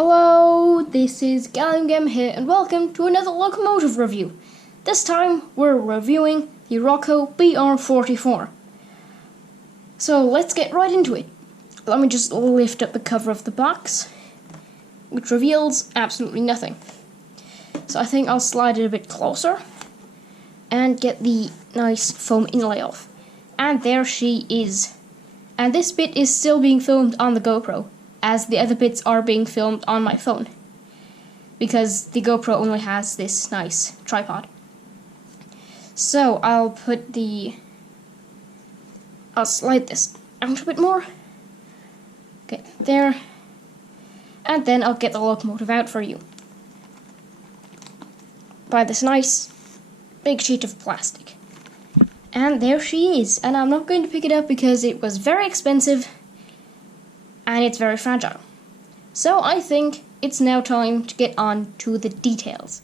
Hello, this is Gam here, and welcome to another Locomotive review. This time, we're reviewing the Roco Baureihe44. So let's get right into it. Let me just lift up the cover of the box, which reveals absolutely nothing. So I think I'll slide it a bit closer and get the nice foam inlay off. And there she is. And this bit is still being filmed on the GoPro, as the other bits are being filmed on my phone, because the GoPro only has this nice tripod. So I'll slide this out a bit more. Okay, there. And then I'll get the locomotive out for you by this nice big sheet of plastic. And there she is. And I'm not going to pick it up because it was very expensive and it's very fragile. So I think it's now time to get on to the details.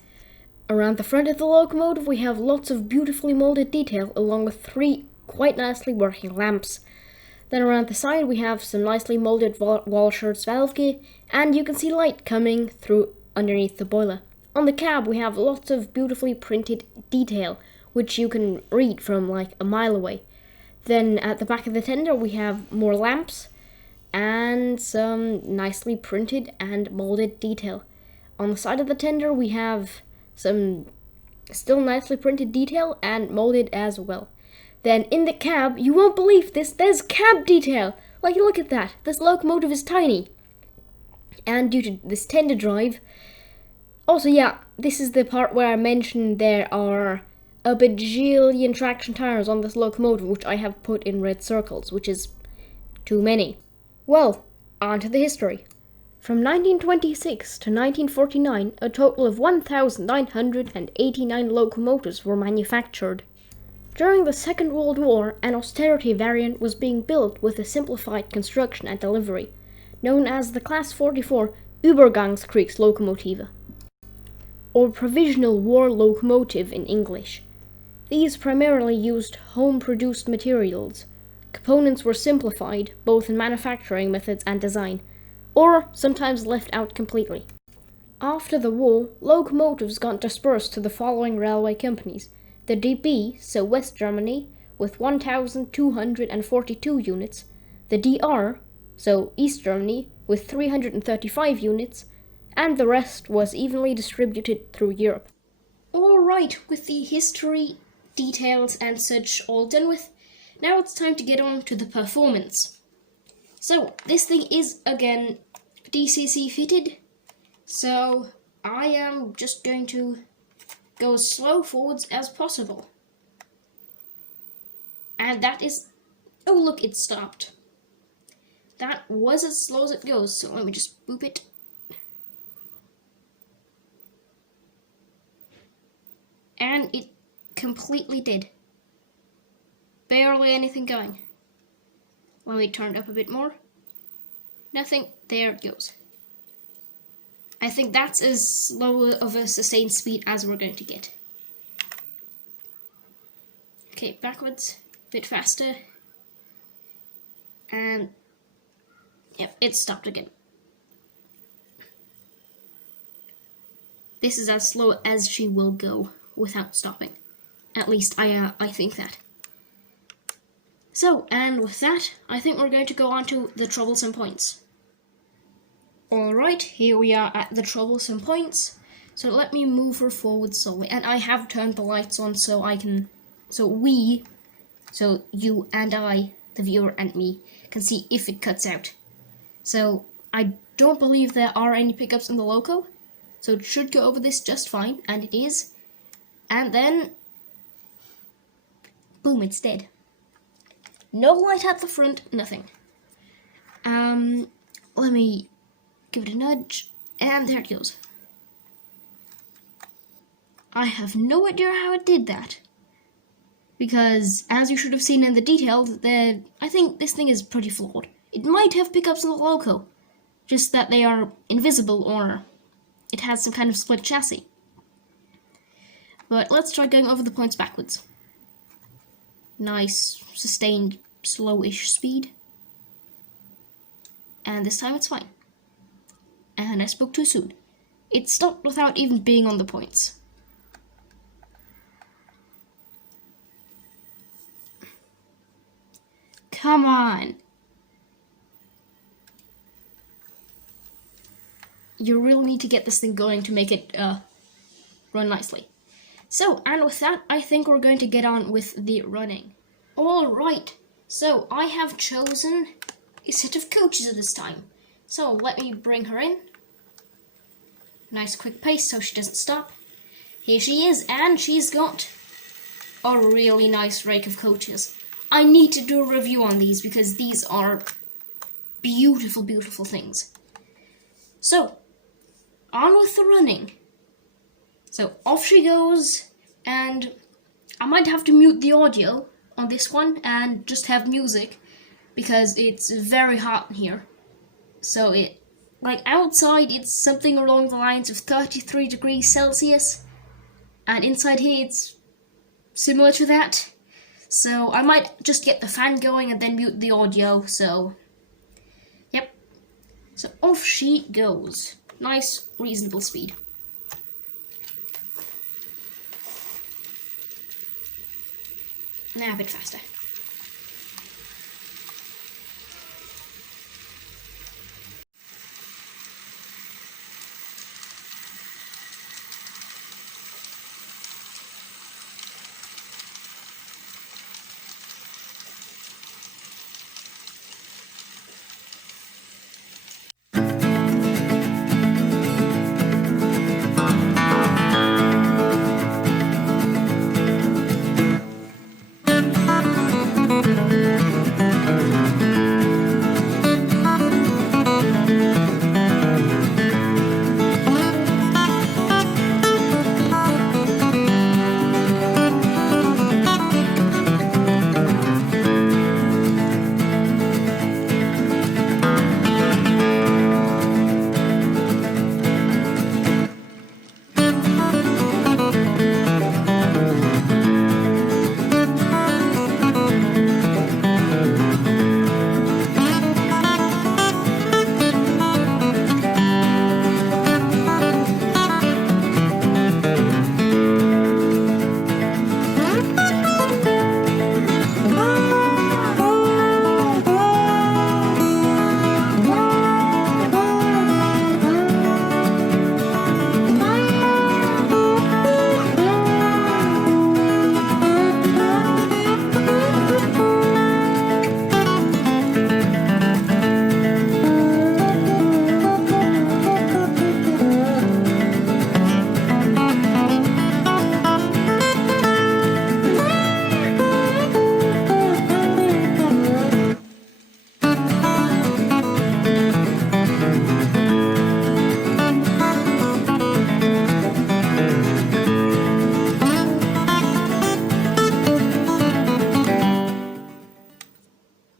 Around the front of the locomotive we have lots of beautifully molded detail along with 3 quite nicely working lamps. Then around the side we have some nicely molded wall shirts valve gear, and you can see light coming through underneath the boiler. On the cab we have lots of beautifully printed detail, which you can read from like a mile away. Then at the back of the tender we have more lamps and some nicely printed and molded detail. On the side of the tender we have some still nicely printed detail and molded as well. Then in the cab, you won't believe this, there's cab detail! Like, look at that, this locomotive is tiny. And due to this tender drive, also yeah, this is the part where I mentioned there are a bajillion traction tires on this locomotive, which I have put in red circles, which is too many. Well, on to the history. From 1926 to 1949, a total of 1,989 locomotives were manufactured. During the Second World War, an austerity variant was being built with a simplified construction and delivery, known as the Class 44 Übergangskriegslokomotive, or Provisional War Locomotive in English. These primarily used home-produced materials. Components were simplified, both in manufacturing methods and design, or sometimes left out completely. After the war, locomotives got dispersed to the following railway companies: the DB, so West Germany, with 1,242 units, the DR, so East Germany, with 335 units, and the rest was evenly distributed through Europe. Alright, with the history, details, and such all done with, now it's time to get on to the performance. So, this thing is, again, DCC fitted, so I am just going to go as slow forwards as possible. And that is... oh look, it stopped. That was as slow as it goes, so let me just boop it. And it completely did. Barely anything going. Let me turn it up a bit more. Nothing. There it goes. I think that's as slow of a sustained speed as we're going to get. Okay, backwards. A bit faster. And... yep, it stopped again. This is as slow as she will go without stopping. At least I think that. So, and with that, I think we're going to go on to the troublesome points. Alright, here we are at the troublesome points. So let me move her forward slowly. And I have turned the lights on so you and I, the viewer and me, can see if it cuts out. So, I don't believe there are any pickups in the loco, so it should go over this just fine, and it is. And then, boom, it's dead. No light at the front, nothing. Let me give it a nudge, and there it goes. I have no idea how it did that, because as you should have seen in the details, I think this thing is pretty flawed. It might have pickups in the loco, just that they are invisible or it has some kind of split chassis. But let's try going over the points backwards. Nice, sustained, slowish speed. And this time it's fine. And I spoke too soon. It stopped without even being on the points. Come on. You really need to get this thing going to make it run nicely. So, and with that, I think we're going to get on with the running. Alright, so I have chosen a set of coaches at this time. So let me bring her in. Nice quick pace so she doesn't stop. Here she is, and she's got a really nice rake of coaches. I need to do a review on these because these are beautiful, beautiful things. So, on with the running. So off she goes, and I might have to mute the audio on this one and just have music because it's very hot in here. So like outside it's something along the lines of 33 degrees Celsius, and inside here it's similar to that. So I might just get the fan going and then mute the audio, so yep. So off she goes. Nice, reasonable speed. Now a bit faster.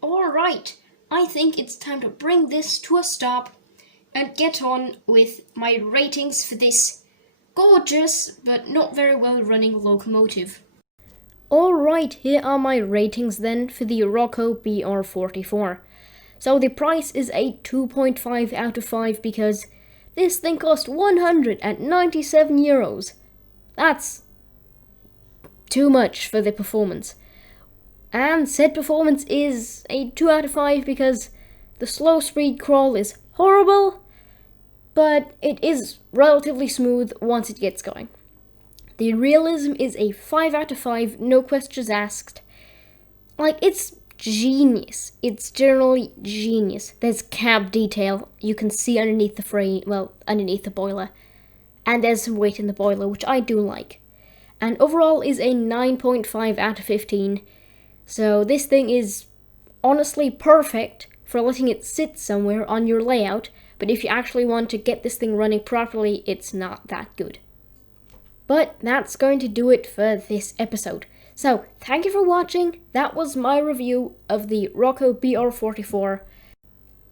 Alright, I think it's time to bring this to a stop and get on with my ratings for this gorgeous but not very well running locomotive. Alright, here are my ratings then for the Roco BR44. So the price is a 2.5 out of 5 because this thing cost 197 euros. That's too much for the performance. And said performance is a 2 out of 5 because the slow speed crawl is horrible, but it is relatively smooth once it gets going. The realism is a 5 out of 5, no questions asked. Like, it's genius. It's generally genius. There's cab detail you can see underneath the frame, well, underneath the boiler. And there's some weight in the boiler, which I do like. And overall is a 9.5 out of 15. So this thing is honestly perfect for letting it sit somewhere on your layout, but if you actually want to get this thing running properly, it's not that good. But that's going to do it for this episode. So, thank you for watching. That was my review of the Roco BR44,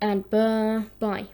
and bye.